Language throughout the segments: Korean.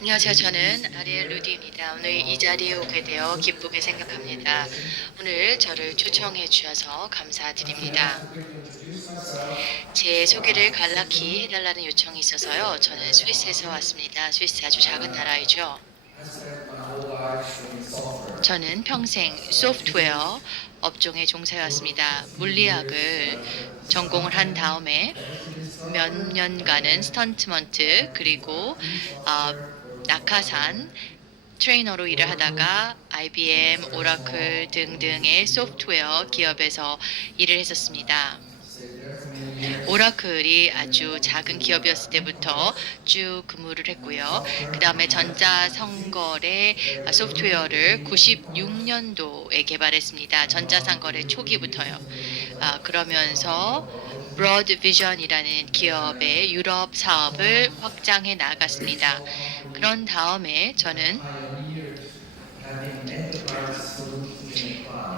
안녕하세요. 저는 아리엘 루디입니다. 오늘 이 자리에 오게 되어 기쁘게 생각합니다. 오늘 저를 초청해 주셔서 감사드립니다. 제 소개를 간략히 해달라는 요청이 있어서요. 저는 스위스에서 왔습니다. 스위스 아주 작은 나라이죠. 저는 평생 소프트웨어 업종에 종사해왔습니다. 물리학을 전공을 한 다음에 몇 년간은 스턴트먼트 그리고 낙하산 트레이너로 일을 하다가 IBM, 오라클 등등의 소프트웨어 기업에서 일을 했었습니다. 오라클이 아주 작은 기업이었을 때부터 쭉 근무를 했고요. 그 다음에 전자상거래 소프트웨어를 96년도에 개발했습니다. 전자상거래 초기부터요. 그러면서 브로드 비전이라는 기업의 유럽 사업을 확장해 나갔습니다. 그런 다음에 저는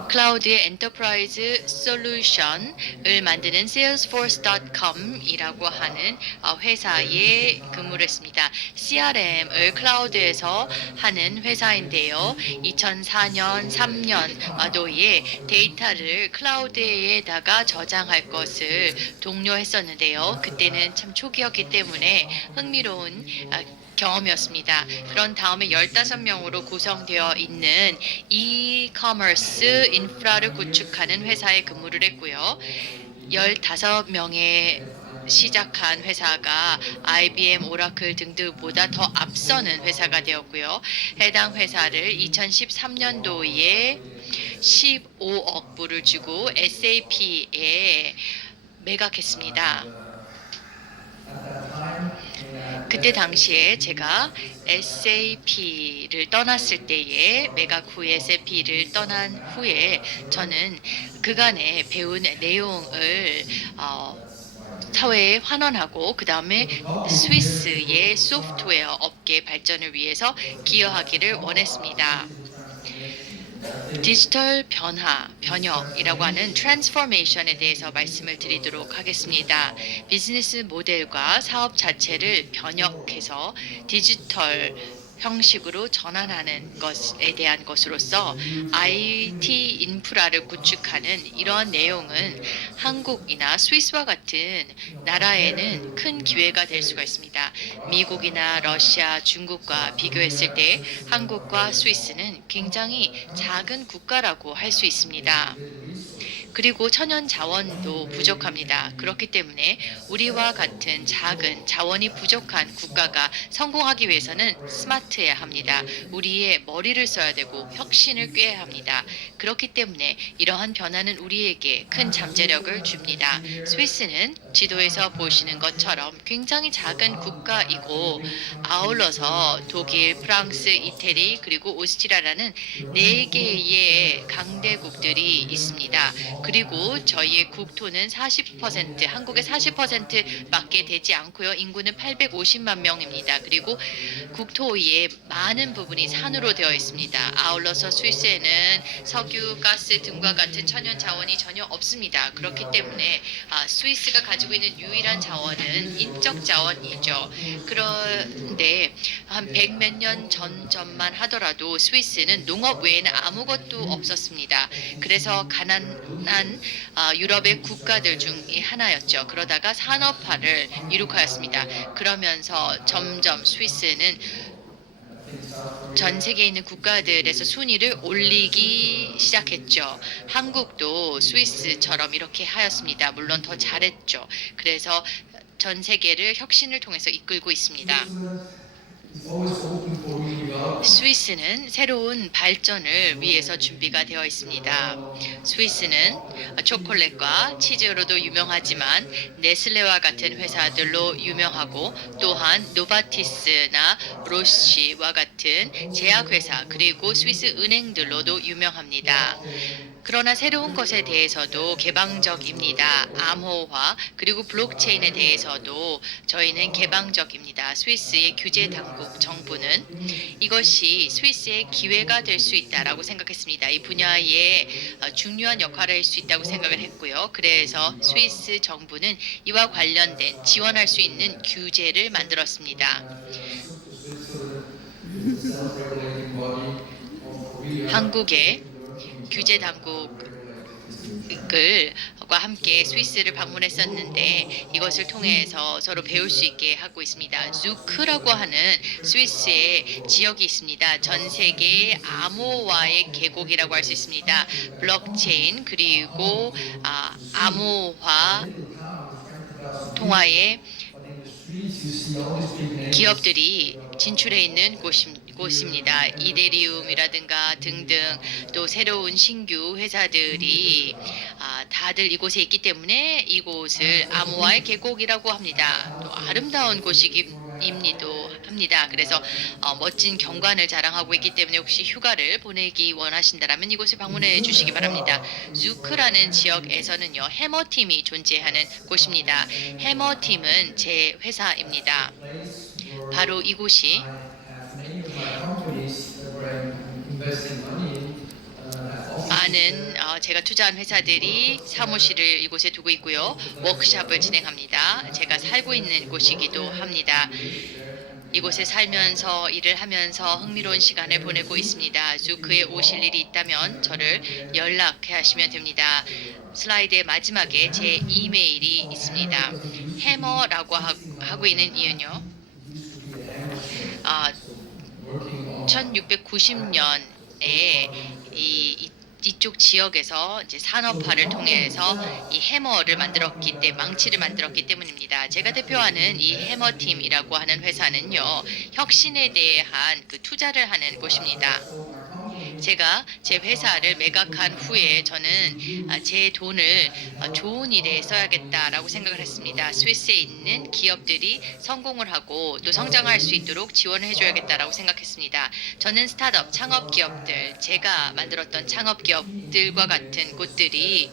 클라우드의 엔터프라이즈 솔루션을 만드는 salesforce.com이라고 하는 회사에 근무를 했습니다. CRM을 클라우드에서 하는 회사인데요. 2004년, 3년도에 데이터를 클라우드에다가 저장할 것을 독려했었는데요. 그때는 참 초기였기 때문에 흥미로운 경험이었습니다. 그런 다음에 15명으로 구성되어 있는 이커머스 인프라를 구축하는 회사에 근무를 했고요. 15명의 시작한 회사가 IBM, 오라클 등등보다 더 앞서는 회사가 되었고요. 해당 회사를 2013년도에 15억 불을 주고 SAP에 매각했습니다. 그때 당시에 제가 SAP를 떠났을 때에 매각 후에 SAP를 떠난 후에 저는 그간에 배운 내용을 사회에 환원하고 그 다음에 스위스의 소프트웨어 업계 발전을 위해서 기여하기를 원했습니다. 디지털 변혁이라고 하는 트랜스포메이션에 대해서 말씀을 드리도록 하겠습니다. 비즈니스 모델과 사업 자체를 변혁해서 디지털 형식으로 전환하는 것에 대한 것으로서 IT 인프라를 구축하는 이러한 내용은 한국이나 스위스와 같은 나라에는 큰 기회가 될 수가 있습니다. 미국이나 러시아, 중국과 비교했을 때 한국과 스위스는 굉장히 작은 국가라고 할 수 있습니다. 그리고 천연 자원도 부족합니다. 그렇기 때문에 우리와 같은 작은 자원이 부족한 국가가 성공하기 위해서는 스마트해야 합니다. 우리의 머리를 써야 되고 혁신을 꾀해야 합니다. 그렇기 때문에 이러한 변화는 우리에게 큰 잠재력을 줍니다. 스위스는 지도에서 보시는 것처럼 굉장히 작은 국가이고 아울러서 독일, 프랑스, 이태리 그리고 오스트리아라는 4개의 강대국들이 있습니다. 그리고 저희의 국토는 40%, 한국의 40%밖에 되지 않고요. 인구는 850만 명입니다. 그리고 국토의 많은 부분이 산으로 되어 있습니다. 아울러서 스위스에는 석유, 가스 등과 같은 천연 자원이 전혀 없습니다. 그렇기 때문에 스위스가 가지고 있는 유일한 자원은 인적 자원이죠. 그런데 한 100몇 년 전만 하더라도 스위스는 농업 외에는 아무것도 없었습니다. 그래서 가난한 유럽의 국가들 중에 하나였죠. 그러다가 산업화를 이룩하였습니다. 그러면서 점점 스위스는 전 세계에 있는 국가들에서 순위를 올리기 시작했죠. 한국도 스위스처럼 이렇게 하였습니다. 물론 더 잘했죠. 그래서 전 세계를 혁신을 통해서 이끌고 있습니다. 스위스는 새로운 발전을 위해서 준비가 되어 있습니다. 스위스는 초콜릿과 치즈로도 유명하지만 네슬레와 같은 회사들로 유명하고 또한 노바티스나 로쉬와 같은 제약회사 그리고 스위스 은행들로도 유명합니다. 그러나 새로운 것에 대해서도 개방적입니다. 암호화 그리고 블록체인에 대해서도 저희는 개방적입니다. 스위스의 규제 당국 정부는 이것이 스위스의 기회가 될 수 있다라고 생각했습니다. 이 분야에 중요한 역할을 할 수 있다고 생각을 했고요. 그래서 스위스 정부는 이와 관련된 지원할 수 있는 규제를 만들었습니다. 한국의 규제 당국과 함께 스위스를 방문했었는데 이것을 통해서 서로 배울 수 있게 하고 있습니다. zu크라고 하는 스위스의 지역이 있습니다. 전 세계 암호화의 계곡이라고 할 수 있습니다. 블록체인 그리고 암호화 통화의 기업들이 진출해 있는 곳입니다. 이데리움이라든가 등등 또 새로운 신규 회사들이 다들 이곳에 있기 때문에 이곳을 암호화의 계곡이라고 합니다. 또 아름다운 곳이기도 합니다. 그래서 멋진 경관을 자랑하고 있기 때문에 혹시 휴가를 보내기 원하신다라면 이곳을 방문해 주시기 바랍니다. zu크라는 지역에서는요 해머팀이 존재하는 곳입니다. 해머팀은 제 회사입니다. 바로 이곳이 많은 제가 투자한 회사들이 사무실을 이곳에 두고 있고요. 워크숍을 진행합니다. 제가 살고 있는 곳이기도 합니다. 이곳에 살면서 일을 하면서 흥미로운 시간을 보내고 있습니다. zu크에 오실 일이 있다면 저를 연락해 하시면 됩니다. 슬라이드의 마지막에 제 이메일이 있습니다. 해머라고 하고 있는 이유는요. 1690년에 이쪽 지역에서 이제 산업화를 통해서 이 해머를 만들었기 때문에 망치를 만들었기 때문입니다. 제가 대표하는 이 해머팀이라고 하는 회사는요 혁신에 대한 그 투자를 하는 곳입니다. 제가 제 회사를 매각한 후에 저는 제 돈을 좋은 일에 써야겠다라고 생각을 했습니다. 스위스에 있는 기업들이 성공을 하고 또 성장할 수 있도록 지원을 해줘야겠다라고 생각했습니다. 저는 스타트업 창업 기업들, 제가 만들었던 창업 기업들과 같은 곳들이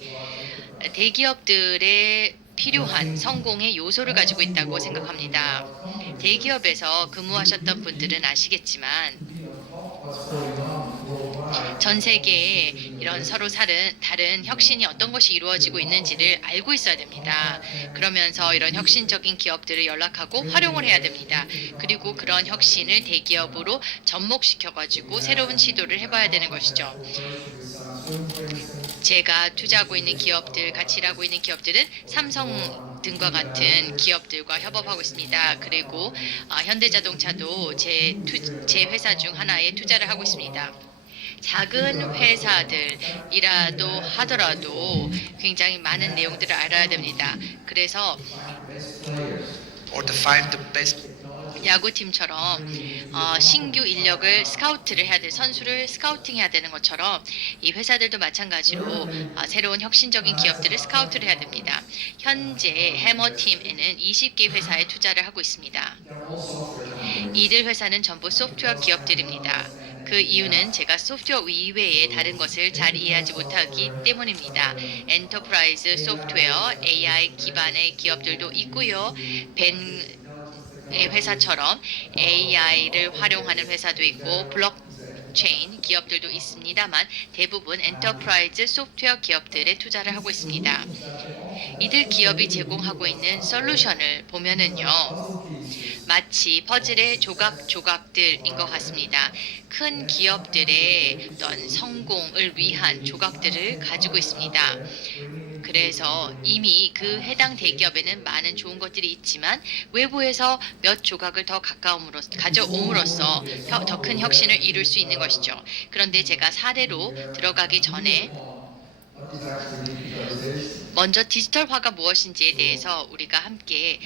대기업들의 필요한 성공의 요소를 가지고 있다고 생각합니다. 대기업에서 근무하셨던 분들은 아시겠지만 전 세계에 이런 서로 다른 혁신이 어떤 것이 이루어지고 있는지를 알고 있어야 됩니다. 그러면서 이런 혁신적인 기업들을 연락하고 활용을 해야 됩니다. 그리고 그런 혁신을 대기업으로 접목시켜가지고 새로운 시도를 해봐야 되는 것이죠. 제가 투자하고 있는 기업들, 같이 일하고 있는 기업들은 삼성 등과 같은 기업들과 협업하고 있습니다. 그리고 현대자동차도 제 회사 중 하나에 투자를 하고 있습니다. 작은 회사들이라도 하더라도 굉장히 많은 내용들을 알아야 됩니다. 그래서 야구팀처럼 신규 인력을 스카우트를 해야 될 선수를 스카우팅해야 되는 것처럼 이 회사들도 마찬가지로 새로운 혁신적인 기업들을 스카우트를 해야 됩니다. 현재 해머팀에는 20개 회사에 투자를 하고 있습니다. 이들 회사는 전부 소프트웨어 기업들입니다. 그 이유는 제가 소프트웨어 이외의 다른 것을 잘 이해하지 못하기 때문입니다. 엔터프라이즈 소프트웨어, AI 기반의 기업들도 있고요. 회사처럼 AI를 활용하는 회사도 있고 블록체인 기업들도 있습니다만 대부분 엔터프라이즈 소프트웨어 기업들에 투자를 하고 있습니다. 이들 기업이 제공하고 있는 솔루션을 보면은요. 마치 퍼즐의 조각들인 것 같습니다. 큰 기업들의 어떤 성공을 위한 조각들을 가지고 있습니다. 그래서 이미 그 해당 대기업에는 많은 좋은 것들이 있지만 외부에서 몇 조각을 더 가져옴으로써 더 큰 혁신을 이룰 수 있는 것이죠. 그런데 제가 사례로 들어가기 전에 먼저 디지털화가 무엇인지에 대해서 우리가 함께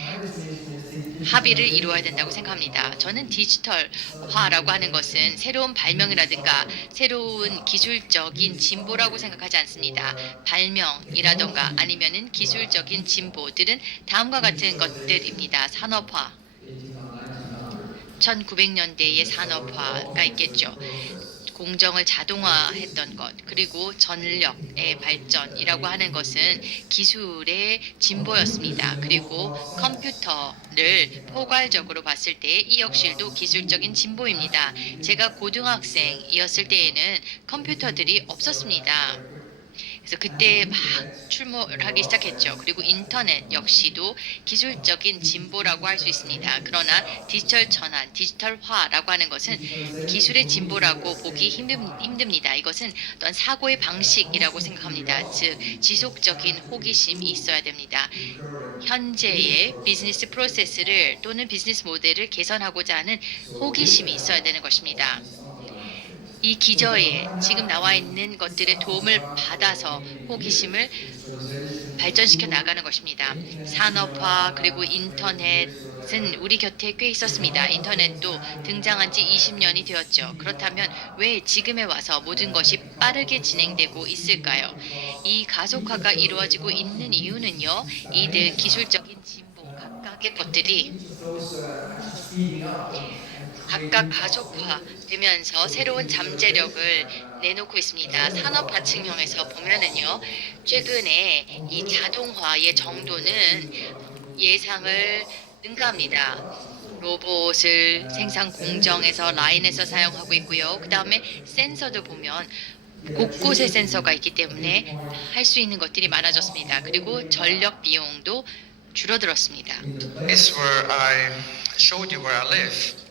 합의를 이루어야 된다고 생각합니다. 저는 디지털화라고 하는 것은 새로운 발명이라든가 새로운 기술적인 진보라고 생각하지 않습니다. 발명이라든가 아니면은 기술적인 진보들은 다음과 같은 것들입니다. 산업화. 1900년대의 산업화가 있겠죠. 공정을 자동화했던 것, 그리고 전력의 발전이라고 하는 것은 기술의 진보였습니다. 그리고 컴퓨터를 포괄적으로 봤을 때 이 역시도 기술적인 진보입니다. 제가 고등학생이었을 때에는 컴퓨터들이 없었습니다. 그래서 그때 막 출몰하기 시작했죠. 그리고 인터넷 역시도 기술적인 진보라고 할 수 있습니다. 그러나 디지털 전환, 디지털화라고 하는 것은 기술의 진보라고 보기 힘듭니다. 이것은 어떤 사고의 방식이라고 생각합니다. 즉, 지속적인 호기심이 있어야 됩니다. 현재의 비즈니스 프로세스를 또는 비즈니스 모델을 개선하고자 하는 호기심이 있어야 되는 것입니다. 이 기저에 지금 나와 있는 것들의 도움을 받아서 호기심을 발전시켜 나가는 것입니다. 산업화 그리고 인터넷은 우리 곁에 꽤 있었습니다. 인터넷도 등장한 지 20년이 되었죠. 그렇다면 왜 지금에 와서 모든 것이 빠르게 진행되고 있을까요? 이 가속화가 이루어지고 있는 이유는요. 이들 기술적인 진보 각각의 것들이 각각 가속화되면서 새로운 잠재력을 내놓고 있습니다. 산업 가칭형에서 보면은요, 최근에 이 자동화의 정도는 예상을 능가합니다. 로봇을 생산 공정에서 라인에서 사용하고 있고요. 그 다음에 센서도 보면 곳곳에 센서가 있기 때문에 할 수 있는 것들이 많아졌습니다. 그리고 전력 비용도 줄어들었습니다. Is where I showed you where I live.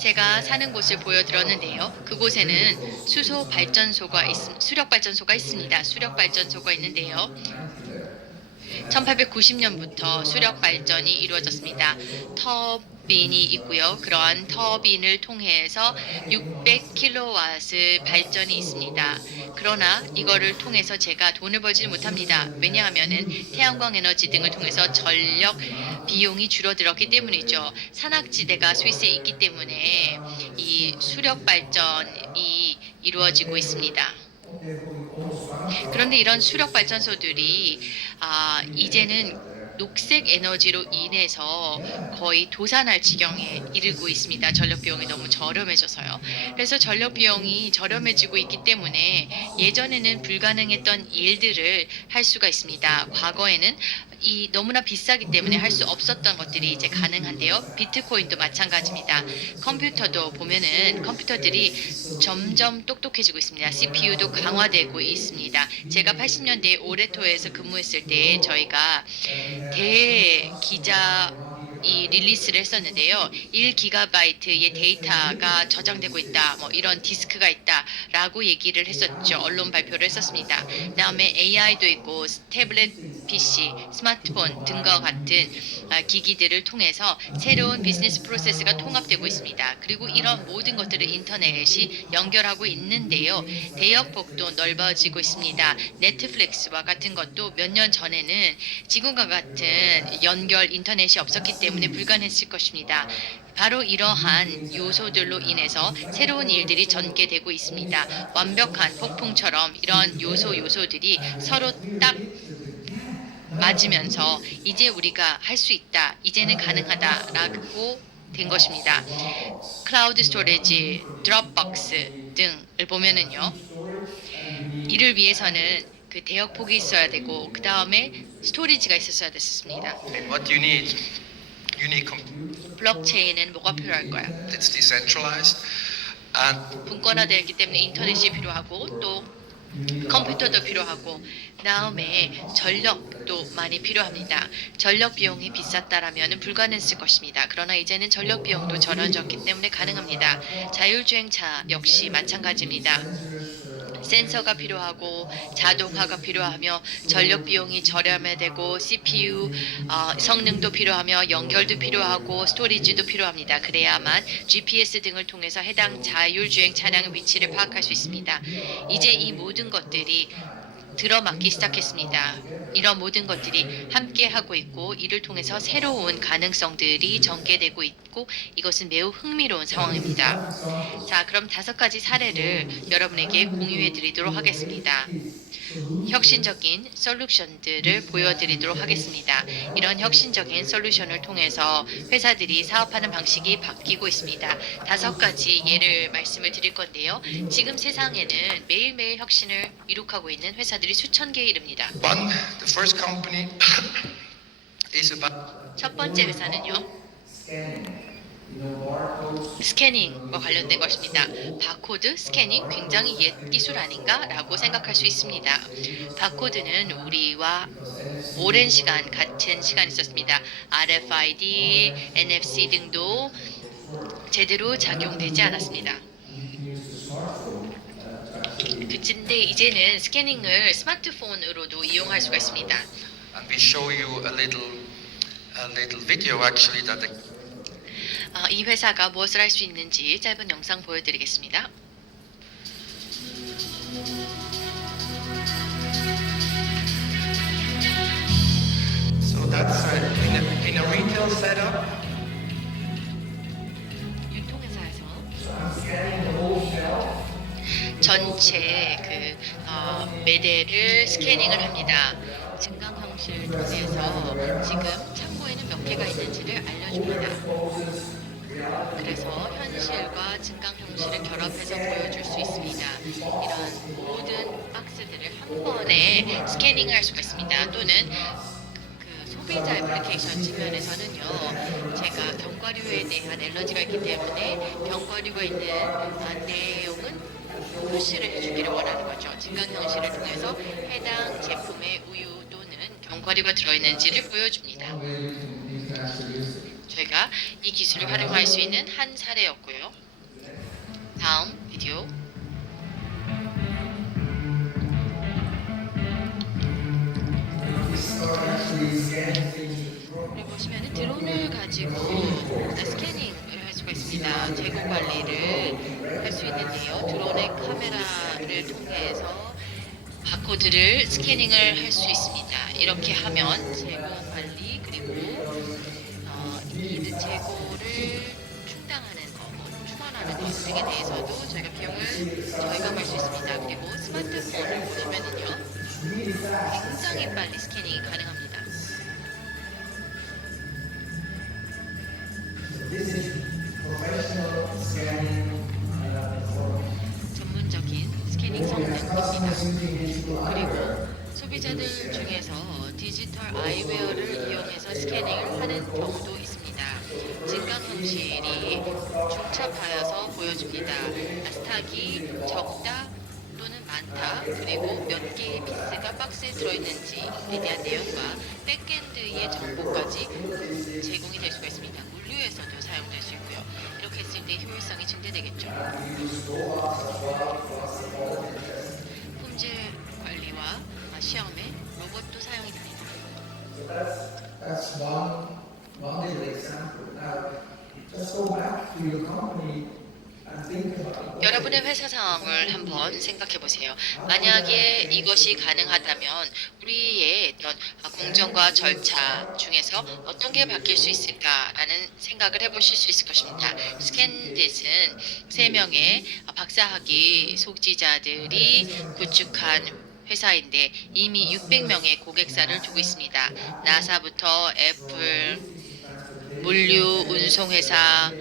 제가 사는 곳을 보여드렸는데요. 그곳에는 수력 발전소가 있습니다. 수력 발전소가 있는데요. 1890년부터 수력 발전이 이루어졌습니다. 터빈이 있고요. 그러한 터빈을 통해서 600kW 발전이 있습니다. 그러나 이거를 통해서 제가 돈을 벌지 못합니다. 왜냐하면은 태양광 에너지 등을 통해서 전력 비용이 줄어들었기 때문이죠. 산악지대가 스위스에 있기 때문에 이 수력 발전이 이루어지고 있습니다. 그런데 이런 수력 발전소들이 이제는 녹색 에너지로 인해서 거의 도산할 지경에 이르고 있습니다. 전력 비용이 너무 저렴해져서요. 그래서 전력 비용이 저렴해지고 있기 때문에 예전에는 불가능했던 일들을 할 수가 있습니다. 과거에는 이 너무나 비싸기 때문에 할 수 없었던 것들이 이제 가능한데요. 비트코인도 마찬가지입니다. 컴퓨터도 보면은 컴퓨터들이 점점 똑똑해지고 있습니다. CPU도 강화되고 있습니다. 제가 80년대 오레토에서 근무했을 때 저희가 대기자 이 릴리스를 했었는데요. 1기가바이트의 데이터가 저장되고 있다. 뭐 이런 디스크가 있다라고 얘기를 했었죠. 언론 발표를 했었습니다. 그다음에 AI도 있고 태블릿 PC, 스마트폰 등과 같은 기기들을 통해서 새로운 비즈니스 프로세스가 통합되고 있습니다. 그리고 이런 모든 것들을 인터넷이 연결하고 있는데요. 대역폭도 넓어지고 있습니다. 넷플릭스와 같은 것도 몇 년 전에는 지금과 같은 연결 인터넷이 없었기 때문에 불가능했을 것입니다. 바로 이러한 요소들로 인해서 새로운 일들이 전개되고 있습니다. 완벽한 폭풍처럼 이런 요소들이 서로 딱 맞으면서 이제 우리가 할 수 있다, 이제는 가능하다라고 된 것입니다. 클라우드 스토리지, 드롭박스 등을 보면은요, 이를 위해서는 그 대역폭이 있어야 되고 그 다음에 스토리지가 있었어야 됐습니다. And what you need 블록체인은 뭐가 필요할까요? it's decentralized and 분권화되었기 때문에 인터넷이 필요하고 또 컴퓨터도 필요하고 그다음에 전력도 많이 필요합니다. 전력 비용이 비쌌다라면 불가능했을 것입니다. 그러나 이제는 전력 비용도 저렴해졌기 때문에 가능합니다. 자율주행차 역시 마찬가지입니다. 센서가 필요하고 자동화가 필요하며 전력 비용이 저렴해되고 CPU 성능도 필요하며 연결도 필요하고 스토리지도 필요합니다. 그래야만 GPS 등을 통해서 해당 자율주행 차량의 위치를 파악할 수 있습니다. 이제 이 모든 것들이 들어맞기 시작했습니다. 이런 모든 것들이 함께 하고 있고 이를 통해서 새로운 가능성들이 전개되고 있고 이것은 매우 흥미로운 상황입니다. 자, 그럼 5가지 사례를 여러분에게 공유해 드리도록 하겠습니다. 혁신적인 솔루션들을 보여드리도록 하겠습니다. 이런 혁신적인 솔루션을 통해서 회사들이 사업하는 방식이 바뀌고 있습니다. 5가지 예를 말씀을 드릴 건데요. 지금 세상에는 매일매일 혁신을 이룩하고 있는 회사들이 수천 개에 이릅니다. The first company is about 첫 번째 회사는요. 스캐닝과 관련된 것입니다. 바코드 스캐닝 굉장히 옛 기술 아닌가? 라고 생각할 수 있습니다. 바코드는 우리와 오랜 시간, 같은 시간 있었습니다. RFID, NFC 등도 제대로 작용되지 않았습니다. 근데 이제는 스캐닝을 스마트폰으로도 이용할 수가 있습니다. and we show you a little video actually that 이 회사가 무엇을 할 수 있는지 짧은 영상 보여드리겠습니다. so that's in a retail setup. 유통회사에서 전체 매대를 스캐닝을 합니다. 증강 형식을 통해서 지금 창고에는 몇 개가 있는지를 알려줍니다. 그래서 현실과 증강 형식을 결합해서 보여줄 수 있습니다. 이런 모든 박스들을 한 번에 스캐닝을 할 수가 있습니다. 또는 소비자 애플리케이션 측면에서는요, 제가 견과류에 대한 엘러지가 있기 때문에 견과류가 있는 내용은 표시를 해주기를 원하는 거죠. 증강 형식을 통해서 해당 제품의 우유 또는 견과류가 들어있는지를 보여줍니다. 저희가 이 기술을 활용할 수 있는 한 사례였고요. 다음 비디오. 여기 보시면 드론을 가지고 스캐닝을 할 수가 있습니다. 재고 관리를 할 수 있는데요. 드론의 카메라를 통해서 바코드를 스캐닝을 할 수 있습니다. 이렇게 하면 재고 관리 그리고 이 재고를 충당하는 거, 추가하는 것 등에 대해서도 저희가 비용을 절감할 수 있습니다. 그리고 스마트폰을 보시면은요, 굉장히 빨리 스캐닝이 가능합니다. 전문적인 스캐닝 성능입니다. 그리고 소비자들 중에서 디지털 아이웨어를 이용해서 스캐닝을 하는 경우도 있습니다. 증강 형실이 중첩하여서 보여줍니다. 스탁이 적다 또는 많다, 그리고 몇 개의 피스가 박스에 들어있는지에 대한 내용과 백엔드의 정보까지 제공이 될 수가 있습니다. 물류에서도 사용될 수 있고요. 이렇게 했을 때 효율성이 증대되겠죠. 품질 관리와 시험에 로봇도 사용이 됩니다. That's one little example. Now, just go back to your company and think about 여러분의 회사 상황을 한번 생각해 보세요. 만약에 이것이 가능하다면 우리의 어떤 공정과 절차 중에서 어떤 게 바뀔 수 있을까라는 생각을 해보실 수 있을 것입니다. 스캔딧은 3명의 박사학위 소지자들이 구축한 회사인데 이미 600명의 고객사를 두고 있습니다. 나사부터 애플, 물류 운송회사,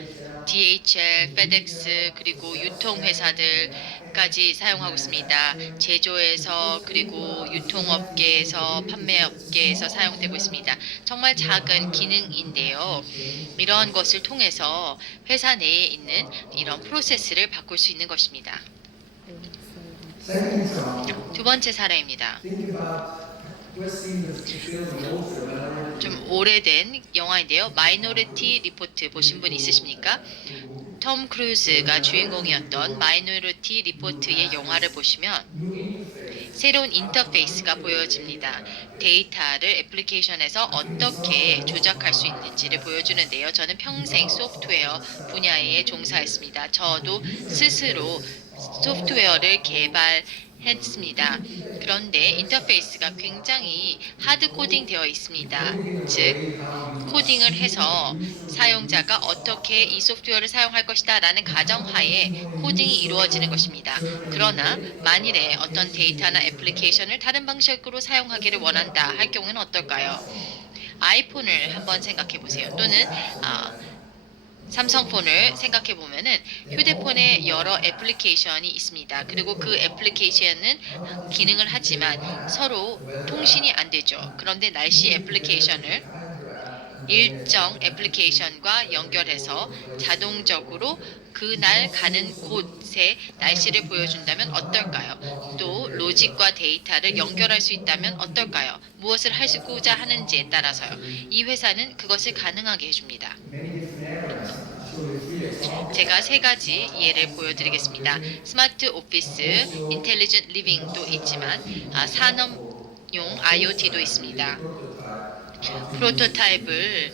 DHL, FedEx 그리고 유통회사들까지 사용하고 있습니다. 제조에서 그리고 유통업계에서 판매업계에서 사용되고 있습니다. 정말 작은 기능인데요. 이런 것을 통해서 회사 내에 있는 이런 프로세스를 바꿀 수 있는 것입니다. second example. 두 번째 사례입니다. Think about we're seeing the film also. 좀 오래된 영화인데요. 마이너리티 리포트 보신 분 있으십니까? 톰 크루즈가 주인공이었던 마이너리티 리포트의 영화를 보시면 새로운 인터페이스가 보여집니다. 데이터를 애플리케이션에서 어떻게 조작할 수 있는지를 보여주는데요. 저는 평생 소프트웨어 분야에 종사했습니다. 저도 스스로 소프트웨어를 했습니다. 그런데 인터페이스가 굉장히 하드 코딩 되어 있습니다. 즉, 코딩을 해서 사용자가 어떻게 이 소프트웨어를 사용할 것이다 라는 가정하에 코딩이 이루어지는 것입니다. 그러나 만일에 어떤 데이터나 애플리케이션을 다른 방식으로 사용하기를 원한다 할 경우는 어떨까요? 아이폰을 한번 생각해 보세요. 또는 삼성폰을 생각해 보면은 휴대폰에 여러 애플리케이션이 있습니다. 그리고 그 애플리케이션은 기능을 하지만 서로 통신이 안 되죠. 그런데 날씨 애플리케이션을 일정 애플리케이션과 연결해서 자동적으로 그날 가는 곳의 날씨를 보여준다면 어떨까요? 또 로직과 데이터를 연결할 수 있다면 어떨까요? 무엇을 하고자 하는지에 따라서요. 이 회사는 그것을 가능하게 해줍니다. 제가 세 가지 예를 보여드리겠습니다. 스마트 오피스, 인텔리전트 리빙도 있지만 산업용 IoT도 있습니다. 프로토타입을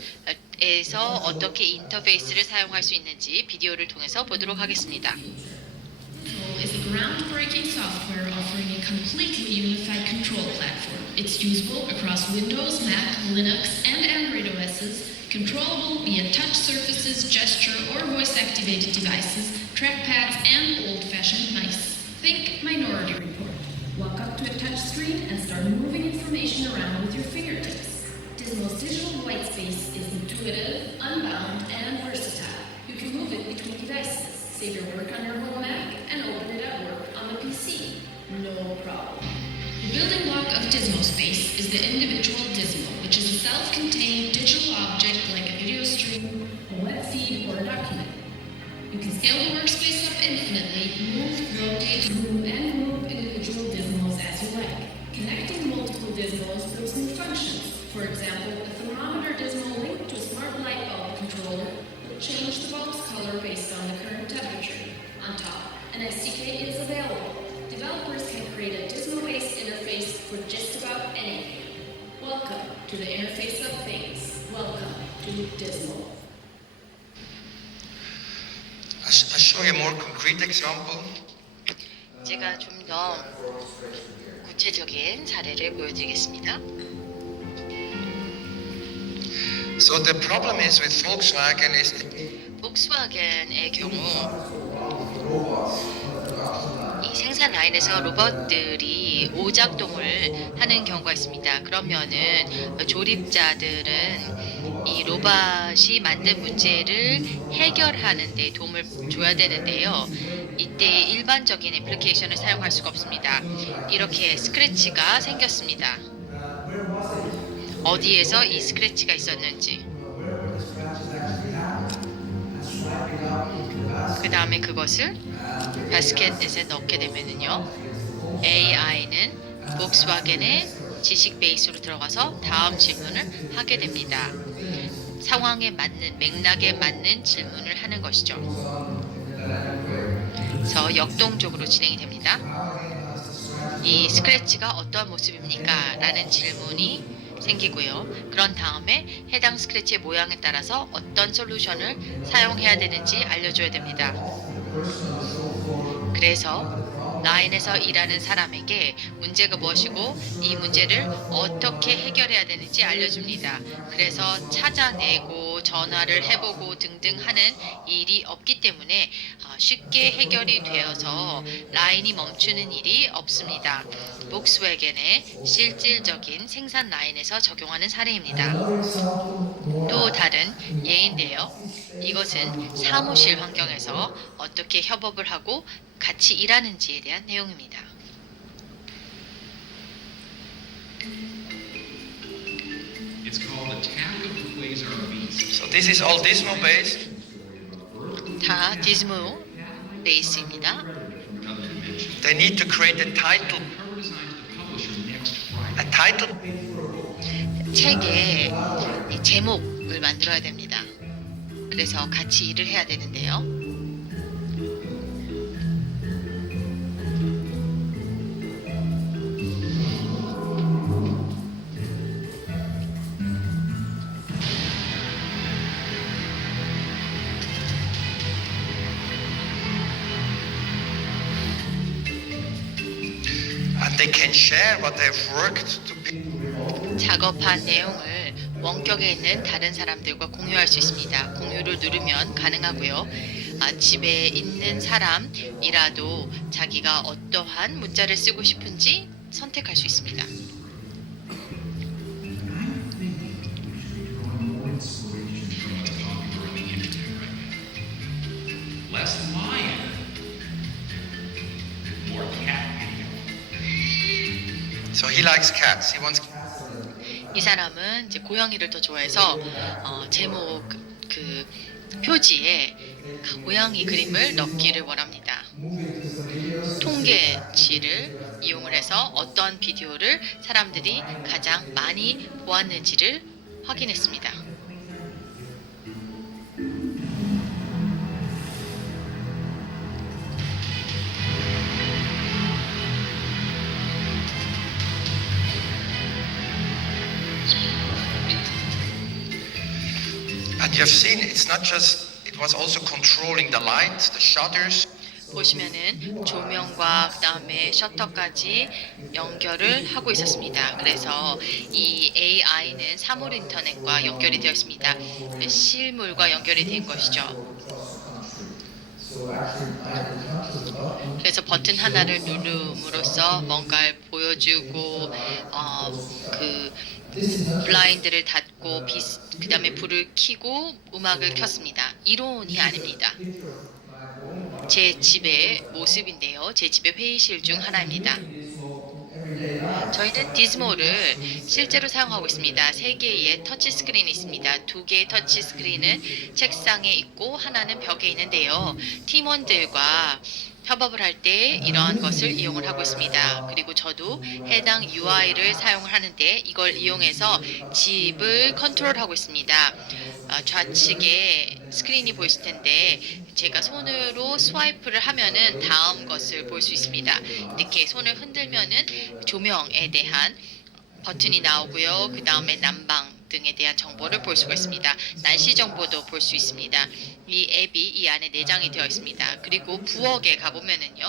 에서 어떻게 인터페이스를 사용할 수 있는지 비디오를 통해서 보도록 하겠습니다. is a groundbreaking software offering a completely unified control platform. It's usable across Windows, Mac, Linux, and Android OSs, controllable via touch surfaces, gesture, or voice-activated devices, trackpads, and old-fashioned mice. Think Minority Report. Walk up to a touch screen and start moving information around with your fingertips. Dismo's digital white space is intuitive, unbound, and versatile. You can move it between devices. Save your work on your home Mac and open it at work on the PC. No problem. The building block of Dismo Space is the individual Dismo, which is a self-contained digital object like a video stream, a web feed, or a document. You can scale the workspace up infinitely, move, rotate, move, and group individual Dismos as you like. Connecting multiple Dismos builds new functions. For example, a thermometer Dismo linked to a smart light bulb controller will change the bulb's color based on the current temperature. On top, an SDK is available. Developers can create a Dismo-based interface for just about anything. Welcome to the interface of things. Welcome to Dismo. I'll show you a more concrete example. 제가 좀 더 구체적인 사례를 보여드리겠습니다. So the problem is with Volkswagen is 폭스바겐의 경우 이 생산 라인에서 로봇들이 오작동을 하는 경우가 있습니다. 그러면은 조립자들은 이 로봇이 만든 문제를 해결하는 데 도움을 줘야 되는데요. 이때 일반적인 애플리케이션을 사용할 수가 없습니다. 이렇게 스크래치가 생겼습니다. 어디에서 이 스크래치가 있었는지, 그 다음에 그것을 바스켓에 넣게 되면은요, AI는 폭스바겐의 지식 베이스로 들어가서 다음 질문을 하게 됩니다. 상황에 맞는, 맥락에 맞는 질문을 하는 것이죠. 그래서 역동적으로 진행이 됩니다. 이 스크래치가 어떠한 모습입니까? 라는 질문이 생기고요. 그런 다음에 해당 스크래치의 모양에 따라서 어떤 솔루션을 사용해야 되는지 알려줘야 됩니다. 그래서 라인에서 일하는 사람에게 문제가 무엇이고 이 문제를 어떻게 해결해야 되는지 알려줍니다. 그래서 찾아내고 전화를 해보고 등등 하는 일이 없기 때문에 쉽게 해결이 되어서 라인이 멈추는 일이 없습니다. 복스웨겐의 실질적인 생산 라인에서 적용하는 사례입니다. 또 다른 예인데요. 이것은 사무실 환경에서 어떻게 협업을 하고 같이 일하는지에 대한 내용입니다. It's called Attack of the Quasar Beast. so this is all Dismo based. 다 디즈모 베이스입니다. They need to create a title. Cover design to the publisher next Friday. A title. 책의 이 제목을 만들어야 됩니다. 그래서 같이 일을 해야 되는데요. and they can share what they've worked to be. 작업한 내용을 원격에 있는 다른 사람들과 공유할 수 있습니다. 공유를 누르면 가능하고요. 집에 있는 사람이라도 자기가 어떠한 문자를 쓰고 싶은지 선택할 수 있습니다. Less lion, more cat video. So he likes cats. He wants. 이 사람은 이제 고양이를 더 좋아해서 제목 그 표지에 고양이 그림을 넣기를 원합니다. 통계치를 이용을 해서 어떤 비디오를 사람들이 가장 많이 보았는지를 확인했습니다. And you have seen it's not just. It was also controlling the light, the shutters. 보시면은 조명과 그다음에 셔터까지 연결을 하고 있었습니다. 그래서 이 AI는 사물 인터넷과 연결이 되어 있습니다. 실물과 연결이 된 것이죠. So actually, I had to touch the button. 그래서 버튼 하나를 누름으로써 뭔가를 보여주고 그 This is not 블라인드를 닫고 그다음에 불을 켜고 음악을 켰습니다. 이론이 아닙니다. 제 집의 모습인데요. 제 집의 회의실 중 하나입니다. everyday life. 저희는 디즈모를 실제로 사용하고 있습니다. 3개의 터치 스크린이 있습니다. 2개의 터치 스크린은 책상에 있고 하나는 벽에 있는데요. 팀원들과 협업을 할 때 이러한 것을 이용을 하고 있습니다. 그리고 저도 해당 UI를 사용을 하는데 이걸 이용해서 집을 컨트롤하고 있습니다. 좌측에 스크린이 보이실 텐데 제가 손으로 스와이프를 하면은 다음 것을 볼 수 있습니다. 이렇게 손을 흔들면은 조명에 대한 버튼이 나오고요. 그 다음에 난방 등에 대한 정보를 볼 수가 있습니다. 날씨 정보도 볼 수 있습니다. 이 앱이 이 안에 내장이 되어 있습니다. 그리고 부엌에 가보면은요.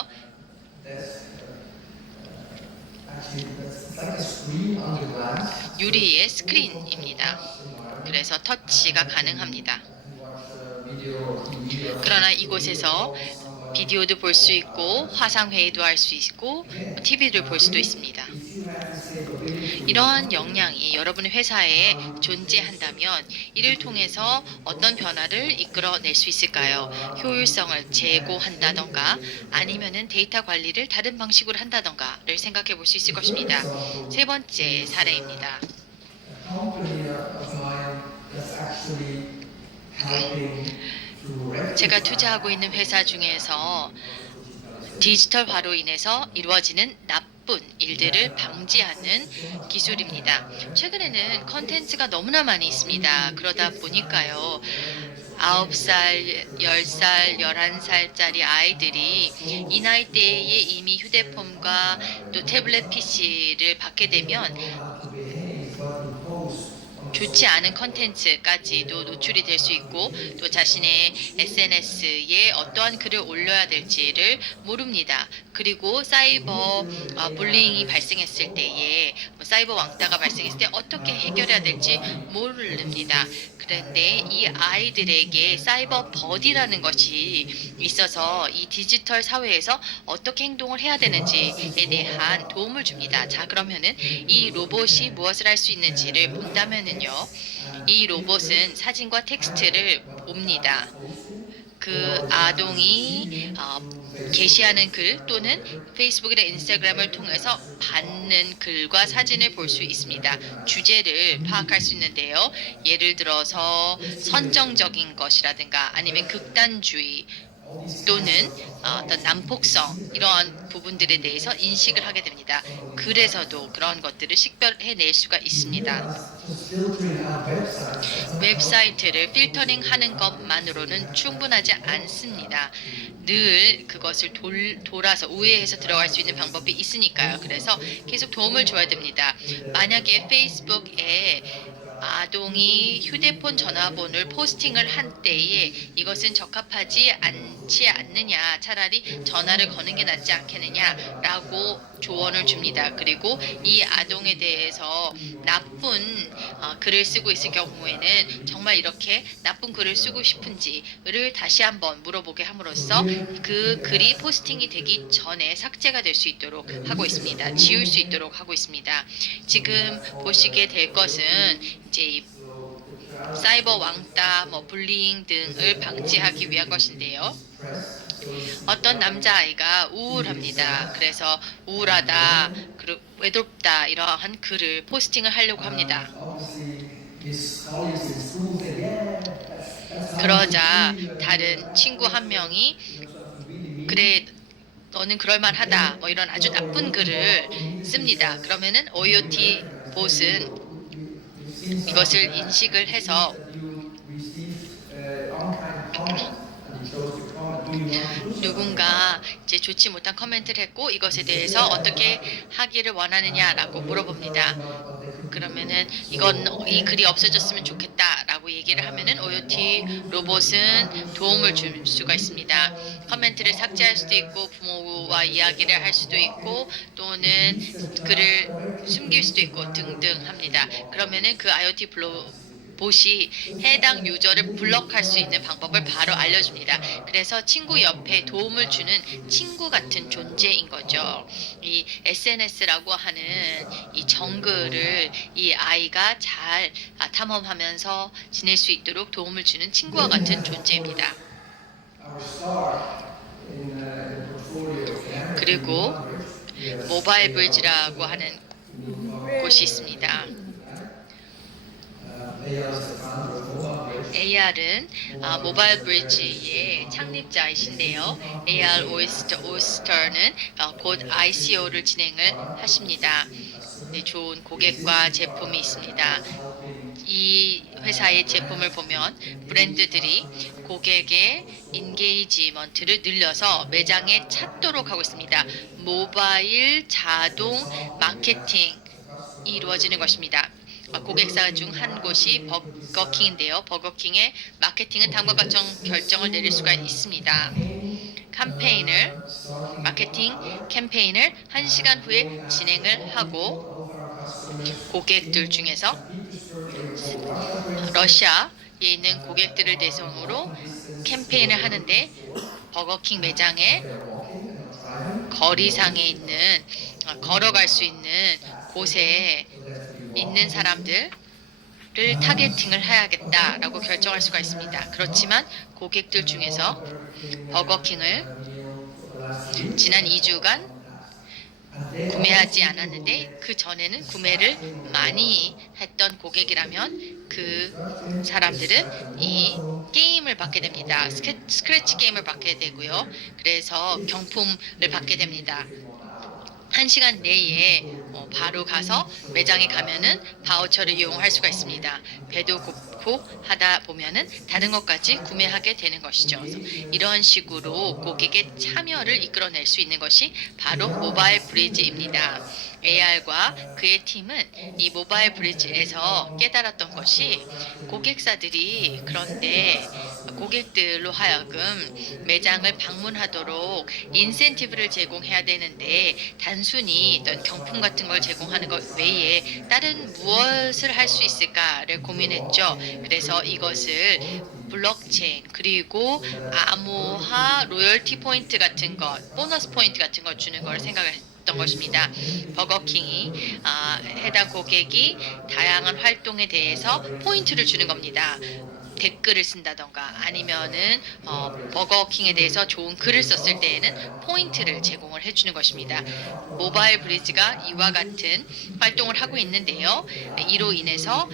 Actually, that's like a screen under glass. 유리의 스크린입니다. 그래서 터치가 가능합니다. Video, TV, or 그러나 이곳에서 비디오도 볼 수 있고 화상회의도 할 수 있고 TV를 볼 수도 있습니다. 이러한 역량이 여러분의 회사에 존재한다면 이를 통해서 어떤 변화를 이끌어낼 수 있을까요? 효율성을 제고한다던가 아니면은 데이터 관리를 다른 방식으로 한다던가를 생각해 볼 수 있을 것입니다. 세 번째 사례입니다. company of mine that's actually helping to rectify 제가 투자하고 있는 회사 중에서 디지털화로 인해서 이루어지는 나쁜 일들을 방지하는 기술입니다. 최근에는 컨텐츠가 너무나 많이 있습니다. 그러다 보니까요. 9살, 10살, 11살짜리 아이들이 이 나이대에 이미 휴대폰과 또 태블릿 PC를 받게 되면 좋지 않은 컨텐츠까지도 노출이 될 수 있고 또 자신의 SNS에 어떠한 글을 올려야 될지를 모릅니다. 그리고 사이버 불링이 발생했을 때에 사이버 왕따가 발생했을 때 어떻게 해결해야 될지 모릅니다. 그런데 이 아이들에게 사이버 버디라는 것이 있어서 이 디지털 사회에서 어떻게 행동을 해야 되는지에 대한 도움을 줍니다. 자, 그러면은 이 로봇이 무엇을 할 수 있는지를 본다면은요. 이 로봇은 사진과 텍스트를 봅니다. 그 아동이 게시하는 글 또는 페이스북이나 인스타그램을 통해서 받는 글과 사진을 볼 수 있습니다. 주제를 파악할 수 있는데요. 예를 들어서 선정적인 것이라든가 아니면 극단주의 또는 어떤 난폭성 이러한 부분들에 대해서 인식을 하게 됩니다. 그래서도 그런 것들을 식별해낼 수가 있습니다. 웹사이트를 필터링하는 것만으로는 충분하지 않습니다. 늘 그것을 돌아서 우회해서 들어갈 수 있는 방법이 있으니까요. 그래서 계속 도움을 줘야 됩니다. 만약에 페이스북에 아동이 휴대폰 전화번호를 포스팅을 한 때에 이것은 적합하지 않지 않느냐, 차라리 전화를 거는 게 낫지 않겠느냐라고 조언을 줍니다. 그리고 이 아동에 대해서 나쁜 글을 쓰고 있을 경우에는 정말 이렇게 나쁜 글을 쓰고 싶은지를 다시 한번 물어보게 함으로써 그 글이 포스팅이 되기 전에 삭제가 될 수 있도록 하고 있습니다. 지울 수 있도록 하고 있습니다. 지금 보시게 될 것은 이제 이 사이버 왕따, 불링 등을 방지하기 위한 것인데요. 어떤 남자아이가 우울합니다. 그래서 우울하다, 그리고 외롭다 이러한 글을 포스팅을 하려고 합니다. Obviously, his colleagues in school say, yeah, that's 그러자 다른 친구 한 명이 그래 너는 그럴만하다 이런 아주 나쁜 글을 씁니다. 그러면은 OIOT 봇은 이것을 인식을 해서 you received unkind comment and you chose to comment. Do you want to do so? 누군가 이제 좋지 못한 코멘트를 했고 이것에 대해서 어떻게 하기를 원하느냐라고 물어봅니다. 그러면은 이 글이 없어졌으면 좋겠다라고 얘기를 하면은 OIOT 로봇은 도움을 줄 수가 있습니다. 코멘트를 삭제할 수도 있고 부모와 이야기를 할 수도 있고 또는 글을 숨길 수도 있고 등등 합니다. 그러면은 그 IoT 봇이 해당 유저를 블럭할 수 있는 방법을 바로 알려줍니다. 그래서 친구 옆에 도움을 주는 친구 같은 존재인 거죠. 이 SNS라고 하는 이 정글을 이 아이가 잘 탐험하면서 지낼 수 있도록 도움을 주는 친구와 같은 존재입니다. Our star in the portfolio. 그리고 모바일 브리지라고 하는 곳이 있습니다. AR은 모바일 브리지의 창립자이신데요. AR 오이스터는 곧 ICO를 진행을 하십니다. 네, 좋은 고객과 제품이 있습니다. 이 회사의 제품을 보면 브랜드들이 고객의 인게이지먼트를 늘려서 매장에 찾도록 하고 있습니다. 모바일 자동 마케팅이 이루어지는 것입니다. 고객사 중 한 곳이 버거킹인데요. 버거킹의 마케팅은 다음과 같은 결정을 내릴 수가 있습니다. 마케팅 캠페인을 1시간 후에 진행을 하고 고객들 중에서 러시아에 있는 고객들을 대상으로 캠페인을 하는데 버거킹 매장의 거리상에 있는 걸어갈 수 있는 곳에 있는 사람들을 타겟팅을 해야겠다라고 결정할 수가 있습니다. 그렇지만 고객들 중에서 버거킹을 지난 2주간 구매하지 않았는데 그 전에는 구매를 많이 했던 고객이라면 그 사람들은 이 게임을 받게 됩니다. 스크래치 게임을 받게 되고요. 그래서 경품을 받게 됩니다. 1시간 내에 바로 가서 매장에 가면은 바우처를 이용할 수가 있습니다. 배도 고프고 하다 보면은 다른 것까지 구매하게 되는 것이죠. 그래서 이런 식으로 고객의 참여를 이끌어낼 수 있는 것이 바로 모바일 브리지입니다. AR과 그의 팀은 이 모바일 브리지에서 깨달았던 것이 고객사들이 그런데 고객들로 하여금 매장을 방문하도록 인센티브를 제공해야 되는데 단순히 어떤 경품 같은 걸 제공하는 것 외에 다른 무엇을 할 수 있을까를 고민했죠. 그래서 이것을 블록체인 그리고 암호화 로열티 포인트 같은 것, 보너스 포인트 같은 걸 주는 걸 생각했던 것입니다. 버거킹이 해당 고객이 다양한 활동에 대해서 포인트를 주는 겁니다. 댓글을 쓴다던가 아니면은 버거킹에 대해서 좋은 글을 썼을 때에는 포인트를 제공을 해주는 것입니다. 모바일 브리지가 이와 같은 활동을 하고 있는데요. 이로 인해서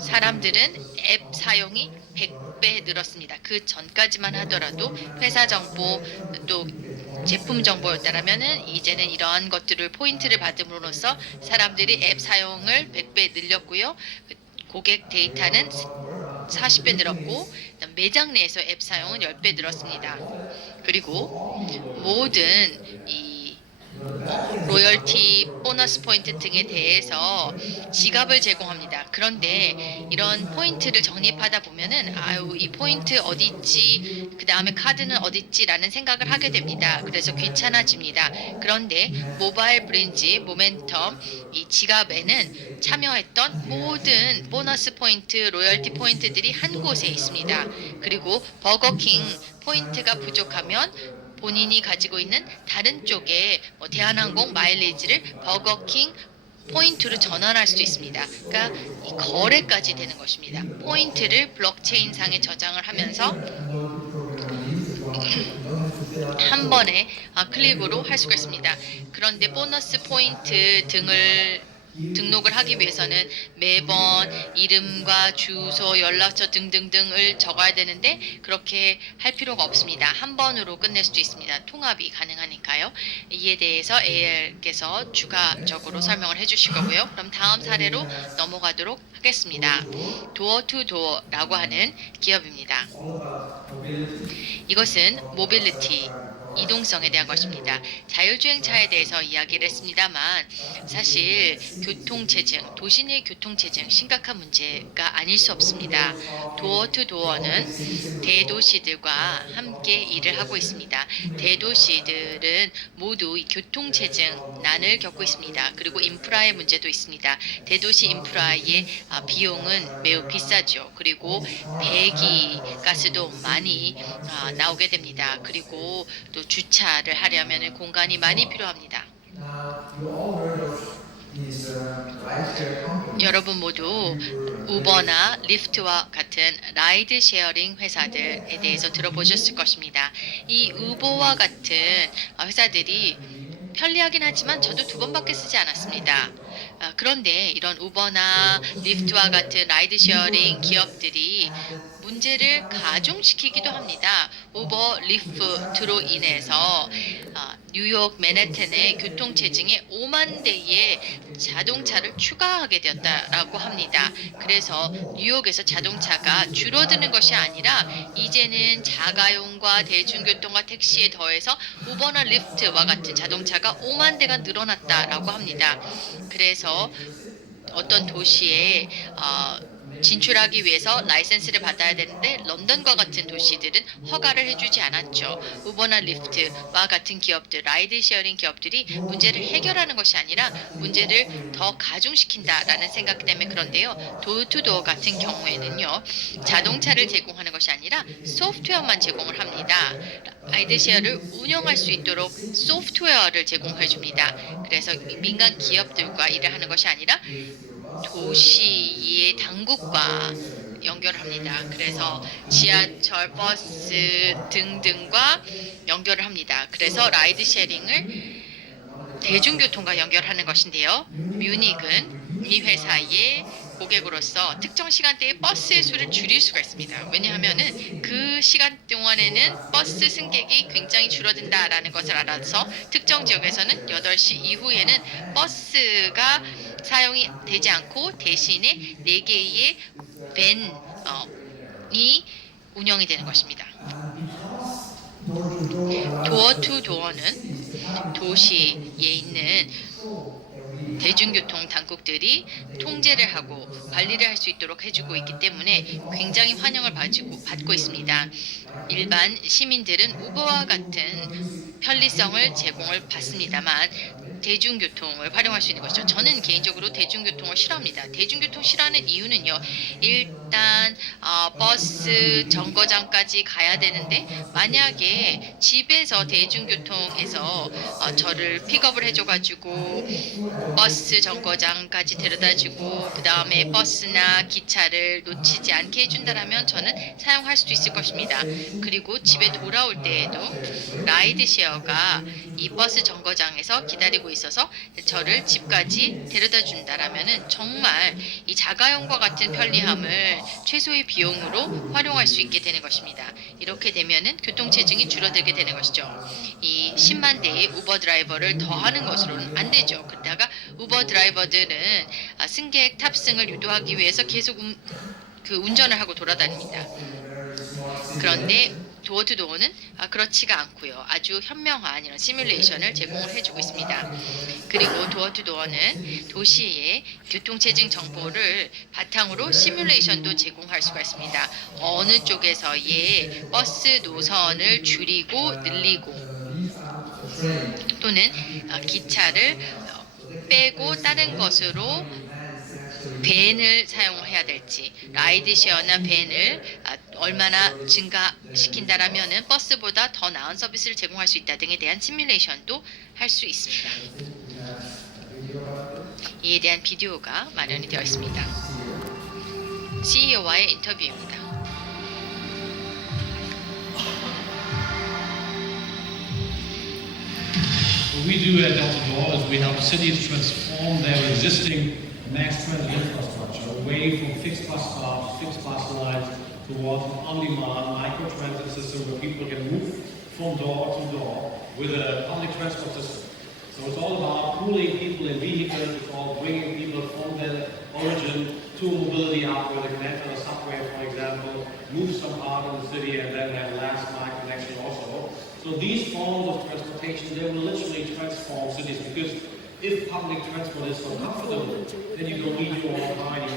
사람들은 앱 사용이 100배 늘었습니다. 그 전까지만 하더라도 회사 정보 또 제품 정보였다라면은 이제는 이러한 것들을 포인트를 받음으로써 사람들이 앱 사용을 100배 늘렸고요. 고객 데이터는 40배 늘었고 매장 내에서 앱 사용은 10배 늘었습니다. 그리고 모든 이 로열티, 보너스 포인트 등에 대해서 지갑을 제공합니다. 그런데 이런 포인트를 적립하다 보면은 아유 이 포인트 어디 있지? 그 다음에 카드는 어디 있지라는 생각을 하게 됩니다. 그래서 귀찮아집니다. 그런데 모바일 브린지, 모멘텀 이 지갑에는 참여했던 모든 보너스 포인트, 로열티 포인트들이 한 곳에 있습니다. 그리고 버거킹 포인트가 부족하면 본인이 가지고 있는 다른 쪽에 대한항공 마일리지를 버거킹 포인트로 전환할 수도 있습니다. 그러니까 이 거래까지 되는 것입니다. 포인트를 블록체인 상에 저장을 하면서 한 번에 클릭으로 할 수가 있습니다. 그런데 보너스 포인트 등록을 하기 위해서는 매번 이름과 주소, 연락처 등등등을 적어야 되는데 그렇게 할 필요가 없습니다. 한 번으로 끝낼 수도 있습니다. 통합이 가능하니까요. 이에 대해서 AL께서 추가적으로 설명을 해주실 거고요. 그럼 다음 사례로 넘어가도록 하겠습니다. 도어2도어라고 하는 기업입니다. 이것은 모빌리티, 이동성에 대한 것입니다. 자율주행차에 대해서 이야기를 했습니다만 사실 교통체증, 도시 내 교통체증 심각한 문제가 아닐 수 없습니다. 도어2도어는 대도시들과 함께 일을 하고 있습니다. 대도시들은 모두 이 교통체증 난을 겪고 있습니다. 그리고 인프라의 문제도 있습니다. 대도시 인프라의 비용은 매우 비싸죠. 그리고 배기가스도 많이 나오게 됩니다. 그리고 또 주차를 하려면 공간이 많이 필요합니다. 여러분 모두 우버나 리프트와 같은 라이드 쉐어링 회사들에 대해서 들어보셨을 것입니다. 이 우버와 같은 회사들이 편리하긴 하지만 저도 2번밖에 쓰지 않았습니다. 그런데 이런 우버나 리프트와 같은 라이드 쉐어링 기업들이 문제를 가중시키기도 합니다. 우버, 리프트로 인해서 뉴욕 맨해튼의 교통체증에 5만 대의 자동차를 추가하게 되었다라고 합니다. 그래서 뉴욕에서 자동차가 줄어드는 것이 아니라 이제는 자가용과 대중교통과 택시에 더해서 우버나 리프트와 같은 자동차가 5만 대가 늘어났다라고 합니다. 그래서 어떤 도시에 진출하기 위해서 라이센스를 받아야 되는데 런던과 같은 도시들은 허가를 해주지 않았죠. 우버나 리프트와 같은 기업들, 라이드 쉐어링 기업들이 문제를 해결하는 것이 아니라 문제를 더 가중시킨다라는 생각 때문에 그런데요. 도어투도어 같은 경우에는요. 자동차를 제공하는 것이 아니라 소프트웨어만 제공을 합니다. 라이드 쉐어를 운영할 수 있도록 소프트웨어를 제공해 줍니다. 그래서 민간 기업들과 일을 하는 것이 아니라 도시의 당국과 연결합니다. 그래서 지하철, 버스 등등과 연결을 합니다. 그래서 라이드 쉐어링을 대중교통과 연결하는 것인데요. 뮤닉은 이 회사의 고객으로서 특정 시간대에 버스의 수를 줄일 수가 있습니다. 왜냐하면은 그 시간 동안에는 버스 승객이 굉장히 줄어든다라는 것을 알아서 특정 지역에서는 8시 이후에는 버스가 사용이 되지 않고 대신에 4개의 밴이 운영이 되는 것입니다. 도어2도어는 도시에 있는 대중교통 당국들이 통제를 하고 관리를 할 수 있도록 해주고 있기 때문에 굉장히 환영을 받고 있습니다. 일반 시민들은 우버와 같은 편리성을 제공을 받습니다만 대중교통을 활용할 수 있는 것이죠. 저는 개인적으로 대중교통을 싫어합니다. 대중교통 싫어하는 이유는요. 일단 버스 정거장까지 가야 되는데 만약에 집에서 대중교통에서 저를 픽업을 해줘가지고 버스 정거장까지 데려다주고 그 다음에 버스나 기차를 놓치지 않게 해준다면 저는 사용할 수도 있을 것입니다. 그리고 집에 돌아올 때에도 라이드쉐어가 이 버스 정거장에서 기다리고 있어서 저를 집까지 데려다 준다라면은 정말 이 자가용과 같은 편리함을 최소의 비용으로 활용할 수 있게 되는 것입니다. 이렇게 되면은 교통체증이 줄어들게 되는 것이죠. 이 10만 대의 우버 드라이버를 더하는 것으로는 안 되죠. 그러다가 우버 드라이버들은 승객 탑승을 유도하기 위해서 계속 운전을 하고 돌아다닙니다. 그런데 도어투도어는 그렇지가 않고요. 아주 현명한 이런 시뮬레이션을 제공을 해주고 있습니다. 그리고 도어투도어는 도시의 교통체증 정보를 바탕으로 시뮬레이션도 제공할 수가 있습니다. 어느 쪽에서의 버스 노선을 줄이고 늘리고 또는 기차를 빼고 다른 것으로 밴을 사용해야 될지, 라이드쉐어나 밴을 얼마나 증가시킨다라면은 버스보다 더 나은 서비스를 제공할 수 있다 등에 대한 시뮬레이션도 할 수 있습니다. 이에 대한 비디오가 마련이 되어 있습니다. CEO와의 인터뷰입니다. What we do at Door is we help cities transform their existing mass transit infrastructure away from fixed bus stops, fixed bus lines, towards an on-demand micro-transit system where people can move from door to door with a public transport system. So it's all about pooling people in vehicles, it's all bringing people from their origin to a mobility hub where they can enter the subway, for example, move some part of the city and then have last mile connection also. So these forms of transportation, they will literally transform cities because if public transport is so comfortable, then you don't need your own